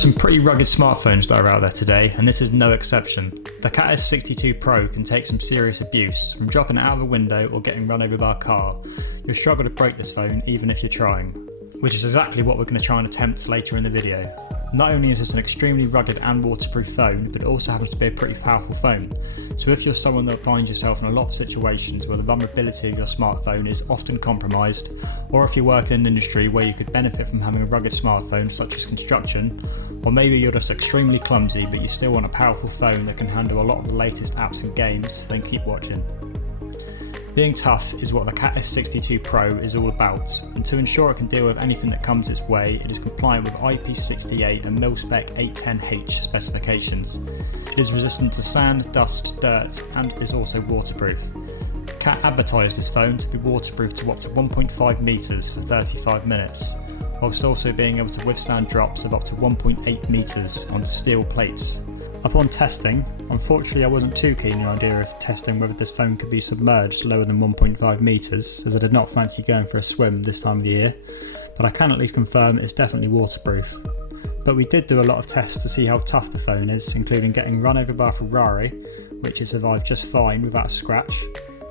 some pretty rugged smartphones that are out there today, and this is no exception. The Cat S62 Pro can take some serious abuse, from dropping it out of a window or getting run over by a car. You'll struggle to break this phone even if you're trying, which is exactly what we're going to try and attempt later in the video. Not only is this an extremely rugged and waterproof phone, but it also happens to be a pretty powerful phone. So if you're someone that finds yourself in a lot of situations where the vulnerability of your smartphone is often compromised, or if you work in an industry where you could benefit from having a rugged smartphone such as construction, or maybe you're just extremely clumsy but you still want a powerful phone that can handle a lot of the latest apps and games, then keep watching. Being tough is what the Cat S62 Pro is all about, and to ensure it can deal with anything that comes its way, it is compliant with IP68 and mil-spec 810H specifications. It is resistant to sand, dust, dirt, and is also waterproof. Cat advertised this phone to be waterproof to up to 1.5 metres for 35 minutes, whilst also being able to withstand drops of up to 1.8 metres on steel plates. Upon testing, unfortunately I wasn't too keen on the idea of testing whether this phone could be submerged lower than 1.5 metres, as I did not fancy going for a swim this time of the year, but I can at least confirm it's definitely waterproof. But we did do a lot of tests to see how tough the phone is, including getting run over by a Ferrari, which it survived just fine without a scratch,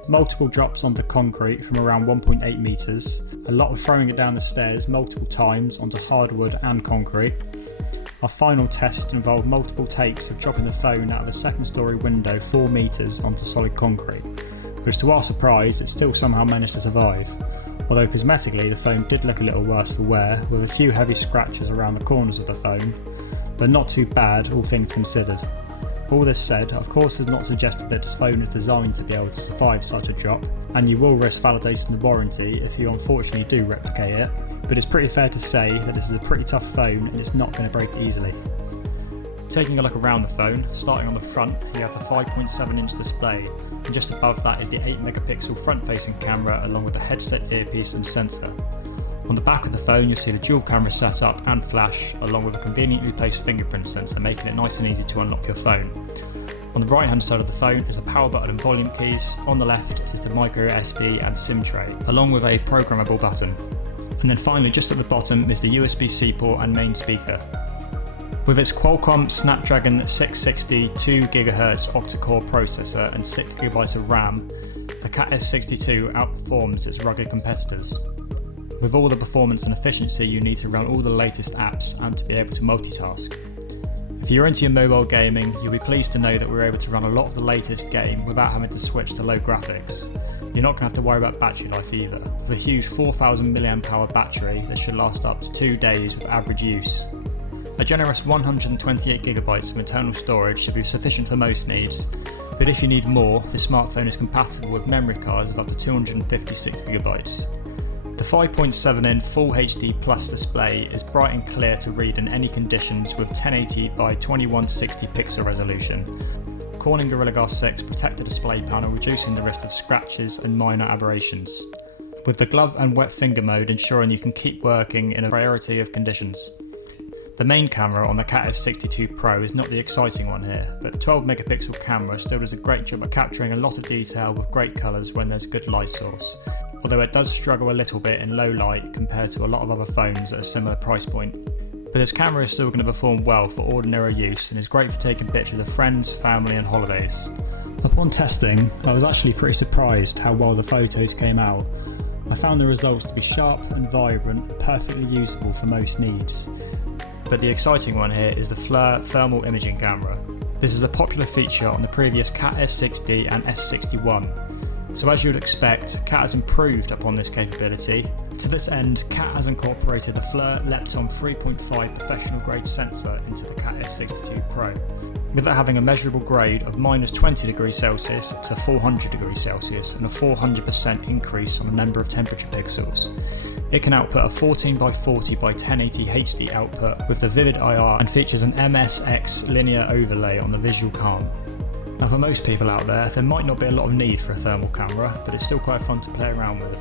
multiple drops onto concrete from around 1.8 metres, a lot of throwing it down the stairs multiple times onto hardwood and concrete. Our final test involved multiple takes of dropping the phone out of a second story window 4 metres onto solid concrete, which to our surprise it still somehow managed to survive, although cosmetically the phone did look a little worse for wear, with a few heavy scratches around the corners of the phone, but not too bad all things considered. All this said, of course it's not suggested that this phone is designed to be able to survive such a drop, and you will risk validating the warranty if you unfortunately do replicate it, but it's pretty fair to say that this is a pretty tough phone and it's not going to break easily. Taking a look around the phone, starting on the front, you have the 5.7-inch display, and just above that is the 8-megapixel front-facing camera along with the headset earpiece and sensor. On the back of the phone you'll see the dual camera setup and flash, along with a conveniently placed fingerprint sensor, making it nice and easy to unlock your phone. On the right hand side of the phone is the power button and volume keys, on the left is the micro SD and SIM tray, along with a programmable button. And then finally just at the bottom is the USB-C port and main speaker. With its Qualcomm Snapdragon 660 2GHz octa-core processor and 6GB of RAM, the Cat S62 outperforms its rugged competitors, with all the performance and efficiency you need to run all the latest apps and to be able to multitask. If you're into your mobile gaming, you'll be pleased to know that we're able to run a lot of the latest game without having to switch to low graphics. You're not going to have to worry about battery life either. With a huge 4000 mAh battery that should last up to 2 days with average use. A generous 128GB of internal storage should be sufficient for most needs, but if you need more, this smartphone is compatible with memory cards of up to 256GB. The 5.7-inch Full HD Plus display is bright and clear to read in any conditions with 1080 by 2160 pixel resolution. Corning Gorilla Glass 6 protect the display panel, reducing the risk of scratches and minor aberrations, with the glove and wet finger mode ensuring you can keep working in a variety of conditions. The main camera on the Cat S62 Pro is not the exciting one here, but the 12-megapixel camera still does a great job at capturing a lot of detail with great colours when there's a good light source, although it does struggle a little bit in low light compared to a lot of other phones at a similar price point. But this camera is still going to perform well for ordinary use and is great for taking pictures of friends, family and holidays. Upon testing, I was actually pretty surprised how well the photos came out. I found the results to be sharp and vibrant and perfectly usable for most needs. But the exciting one here is the FLIR thermal imaging camera. This is a popular feature on the previous Cat S60 and S61. So as you would expect, Cat has improved upon this capability. To this end, Cat has incorporated a FLIR Lepton 3.5 professional grade sensor into the Cat S62 Pro, with it having a measurable grade of -20°C to 400°C and a 400% increase on the number of temperature pixels. It can output a 14x40 by 1080 HD output with the vivid IR and features an MSX linear overlay on the visual column. Now for most people out there might not be a lot of need for a thermal camera, but it's still quite fun to play around with.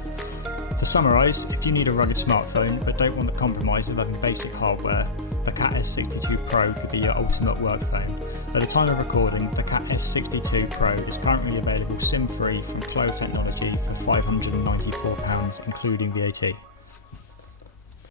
To summarise, if you need a rugged smartphone but don't want the compromise of having basic hardware, the Cat S62 Pro could be your ultimate work phone. At the time of recording, the Cat S62 Pro is currently available SIM-free from Clove Technology for £594 including VAT.